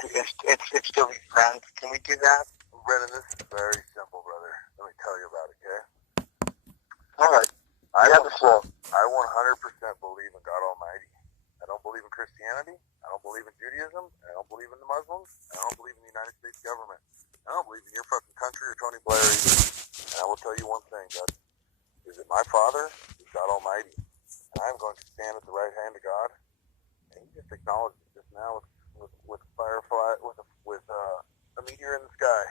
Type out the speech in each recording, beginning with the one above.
still be friends. Can we do that? Brennan, this is very simple, brother. Let me tell you about it, okay? All right. You have the floor. I 100% believe in God Almighty. I don't believe in Christianity. I don't believe in Judaism. I don't believe in the Muslims. I don't believe in the United States government. I don't believe in your fucking country or Tony Blair either. And I will tell you one thing, God, is that my Father is God Almighty. And I'm going to stand at the right hand of God. And he just acknowledged it just now with firefly, with a meteor in the sky.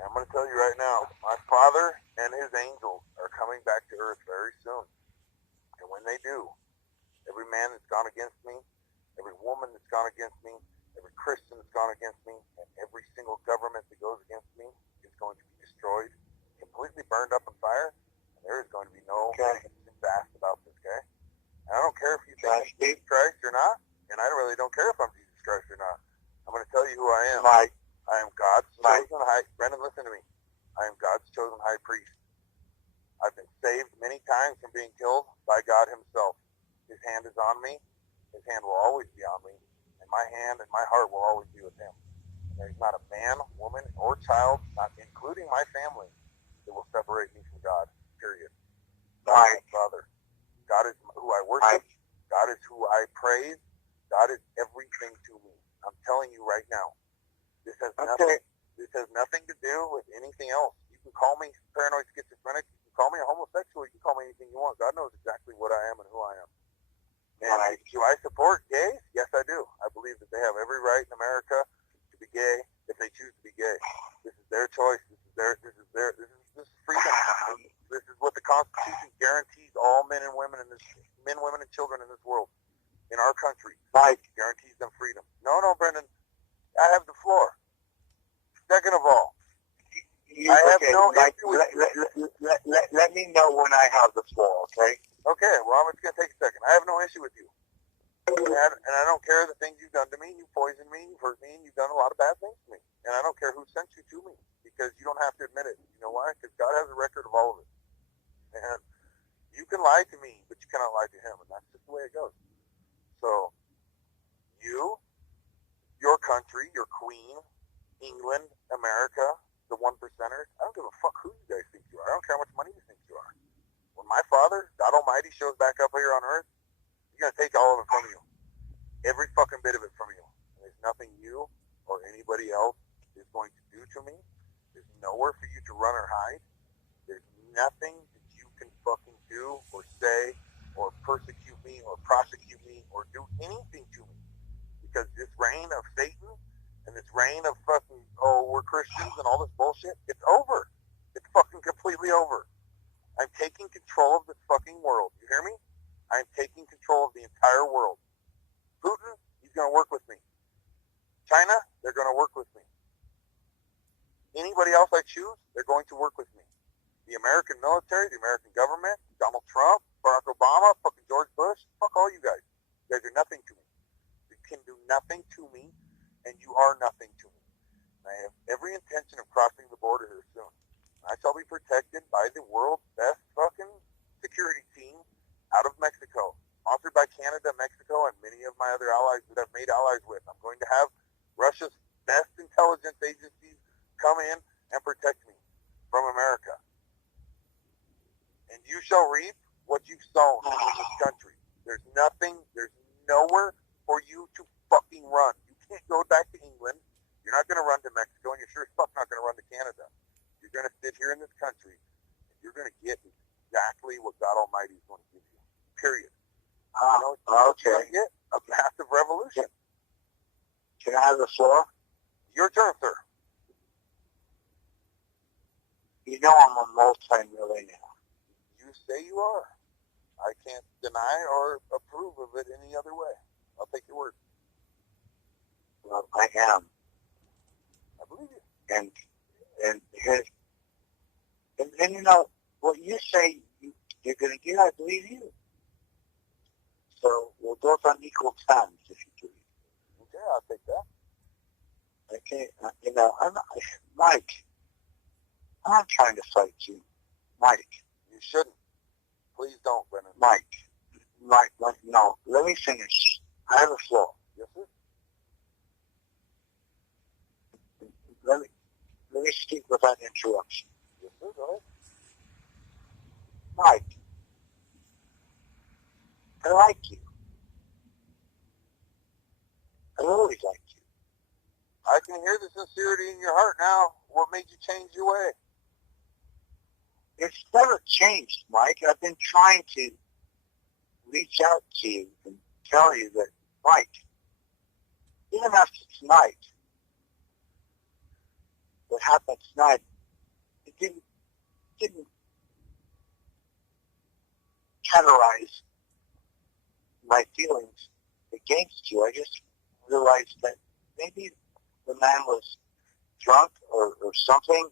And I'm going to tell you right now, my Father and his angels are coming back to earth very soon. And when they do, every man that's gone against me, every woman that's gone against me, every Christian that's gone against me, and every single government that goes against me is going to be destroyed, completely burned up in fire, and there is going to be no fast about this, okay? And I don't care if you think I'm Jesus Christ or not, and I really don't care if I'm Jesus Christ or not. I'm going to tell you who I am. I am God's chosen high... Brendan, listen to me. I am God's chosen high priest. I've been saved many times from being killed by God himself. His hand is on me. His hand will always be on me. And my hand and my heart will always be with him. And there's not a man, woman, or child, not including my family, that will separate me from God, period. God is my Father. God is who I worship. God is who I praise. God is everything to me. I'm telling you right now. This has nothing to do with anything else. You can call me paranoid schizophrenic. You can call me a homosexual. You can call me anything you want. God knows exactly what I am and who I am. And do I support gays? Yes, I do. I believe that they have every right in America to be gay if they choose to be gay. This is their choice. This is freedom. This is what the Constitution guarantees all men and women women and children in this world, in our country. Guarantees them freedom. No, Brendan. I have the floor. Second of all, I have no issue with let me know when I have the floor, okay? Okay, well, I'm just going to take a second. I have no issue with you. And I don't care the things you've done to me. You poisoned me, you've hurt me, and you've done a lot of bad things to me. And I don't care who sent you to me, because you don't have to admit it. You know why? Because God has a record of all of it. And you can lie to me, but you cannot lie to him, and that's just the way it goes. So, your country, your queen, England, America, the one percenters, I don't give a fuck who you guys think you are. I don't care how much money you think you are. When my Father, God Almighty, shows back up here on earth, he's going to take all of it from you. Every fucking bit of it from you. And there's nothing you or anybody else is going to do to me. There's nowhere for you to run or hide. There's nothing that you can fucking do or say or persecute me or prosecute me or do anything to me. Because this reign of Satan and this reign of fucking, we're Christians and all this bullshit, it's over. It's fucking completely over. I'm taking control of this fucking world. You hear me? I'm taking control of the entire world. Putin, he's going to work with me. China, they're going to work with me. Anybody else I choose, they're going to work with me. The American military, the American government, Donald Trump, Barack Obama, fucking George Bush, fuck all you guys. You guys are nothing to me. You can do nothing to me, and you are nothing to me. And I have every intention of crossing the border here soon. I shall be protected by the world's best fucking security team out of Mexico, sponsored by Canada, Mexico, and many of my other allies that I've made allies with. I'm going to have Russia's best intelligence agencies come in and protect me from America. And you shall reap what you've sown in this country. There's nowhere for you to fucking run. You can't go back to England. You're not going to run to Mexico, and you're sure as fuck not going to run to Canada. You're going to sit here in this country, and you're going to get exactly what God Almighty is going to give you. Period. Okay. You're going to get a massive revolution. Can I have the floor? Your turn, sir. You know I'm a multi-millionaire. You say you are. I can't deny or approve of it any other way. I'll take your word. Well, I am. I believe you. And you know, what you say you're going to do, I believe you. So we'll go on equal terms if you do. Okay, I'll take that. Okay, you know, Mike, I'm not trying to fight you. Mike. You shouldn't. Please don't, Brennan. Mike, no, let me finish. I have a floor. Yes, sir. let me speak without interruption. Yes, sir, go ahead. Mike, I like you. I've always liked you. I can hear the sincerity in your heart now. What made you change your way? It's never changed, Mike. I've been trying to reach out to you and tell you that, Mike, even after tonight, what happened tonight, it didn't categorize my feelings against you. I just realized that maybe the man was drunk or something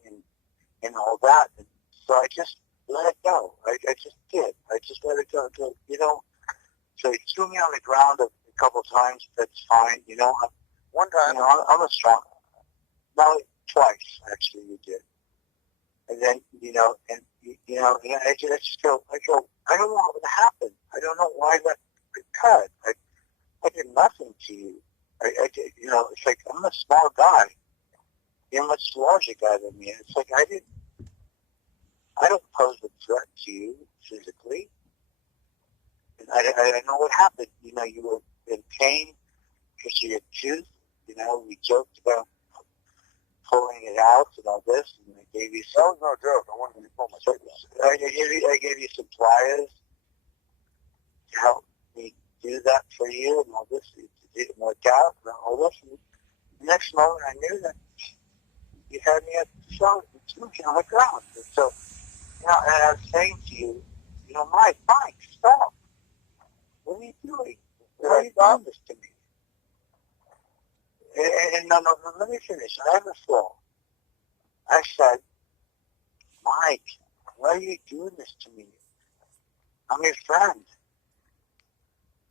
and all that. And so I just let it go. I just did. I just let it go. So he threw me on the ground a couple times. That's fine. One time. I'm a strong. No, twice actually you did. And then and I just go. I don't know what happened. I don't know why that cut. I did nothing to you. I did. It's like I'm a small guy. You're a much larger guy than me. It's like I don't pose a threat to you physically. And I know what happened. You were in pain because of your tooth. We joked about pulling it out and all this, and I gave you some. That was no joke. I wanted to pull my tooth out. I gave you some pliers to help me do that for you and all this. It didn't work out and all this. And the next moment I knew that you had me at the show and threw me on the ground. And so, and I was saying to you, Mike, stop. What are you doing? Why are you doing this to me? And no, let me finish. I have a flaw. I said, Mike, why are you doing this to me? I'm your friend.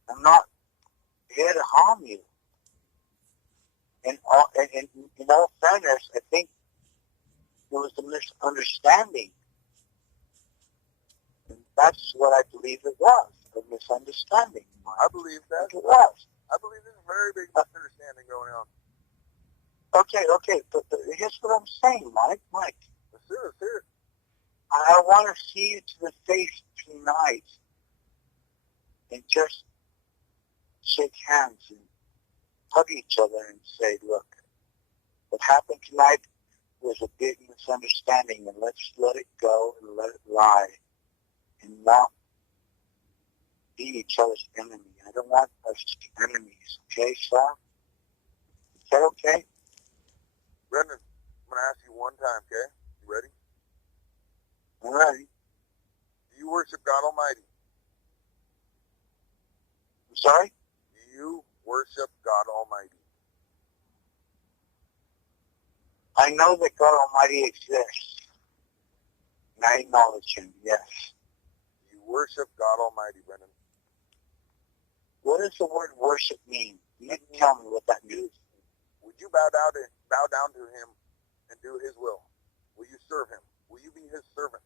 I'm not here to harm you. And in all fairness, I think there was a misunderstanding. And that's what I believe it was, a misunderstanding. I believe that. It was. I believe there's a very big misunderstanding going on. Okay, but here's what I'm saying, Mike. Let's hear it. I want to see you to the face tonight and just shake hands and hug each other and say, look, what happened tonight was a big misunderstanding, and let's let it go and let it lie and not be each other's enemy. I don't want us to be enemies, okay, Sean? Is that okay? Brendan, I'm going to ask you one time, okay? You ready? All right. Do you worship God Almighty? I'm sorry? Do you worship God Almighty? I know that God Almighty exists, and I acknowledge Him, yes. Do you worship God Almighty, Brendan? What does the word worship mean? You didn't tell me what that means. Would you bow down to Him and do His will? Will you serve Him? Will you be His servant?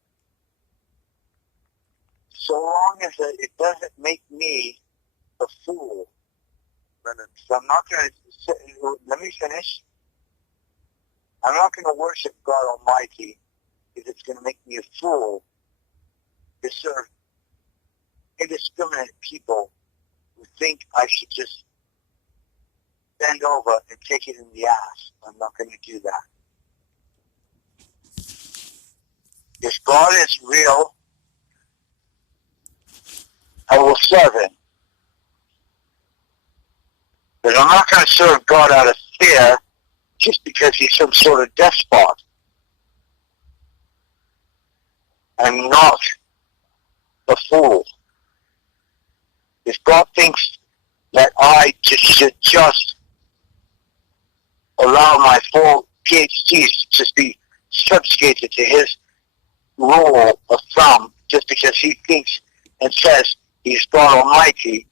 So long as it doesn't make me a fool. Brendan. So I'm not going to, let me finish. I'm not going to worship God Almighty if it's going to make me a fool to serve indiscriminate people who think I should just bend over and take it in the ass. I'm not going to do that. If God is real, I will serve Him. But I'm not going to serve God out of fear just because He's some sort of despot. I'm not a fool. If God thinks that I should just allow my full PhDs to just be subjugated to His rule of thumb just because He thinks and says He's God Almighty,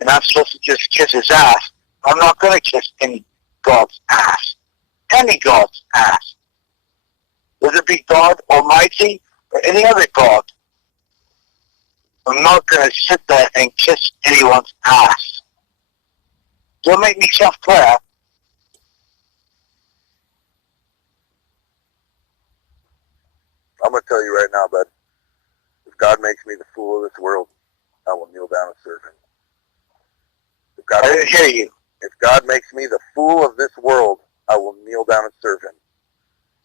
and I'm supposed to just kiss His ass, I'm not going to kiss any God's ass. Any God's ass. Whether it be God Almighty or any other God. I'm not going to sit there and kiss anyone's ass. Don't make me self-clear. I'm going to tell you right now, bud. If God makes me the fool of this world, I will kneel down and serve him. I didn't hear you. If God makes me the fool of this world, I will kneel down and serve him.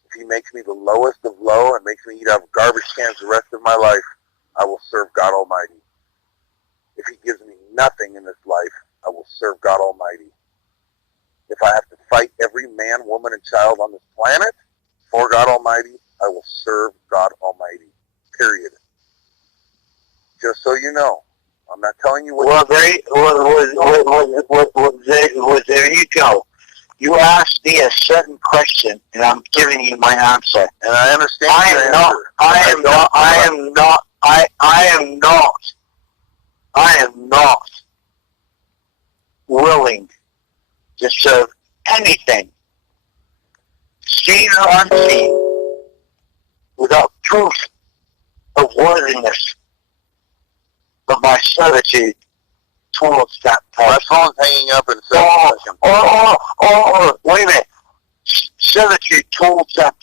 If he makes me the lowest of low and makes me eat out of garbage cans the rest of my life, I will serve God Almighty. If he gives me nothing in this life, I will serve God Almighty. If I have to fight every man, woman, and child on this planet for God Almighty, I will serve God Almighty. Period. Just so you know, I'm not telling you what. Well, there you go. You asked me a certain question, and I'm giving you my answer. And I understand your answer. I am not willing to serve anything, seen or unseen, without proof of worthiness of my servitude towards that person. My phone's hanging up in a second. Wait a minute. Servitude towards that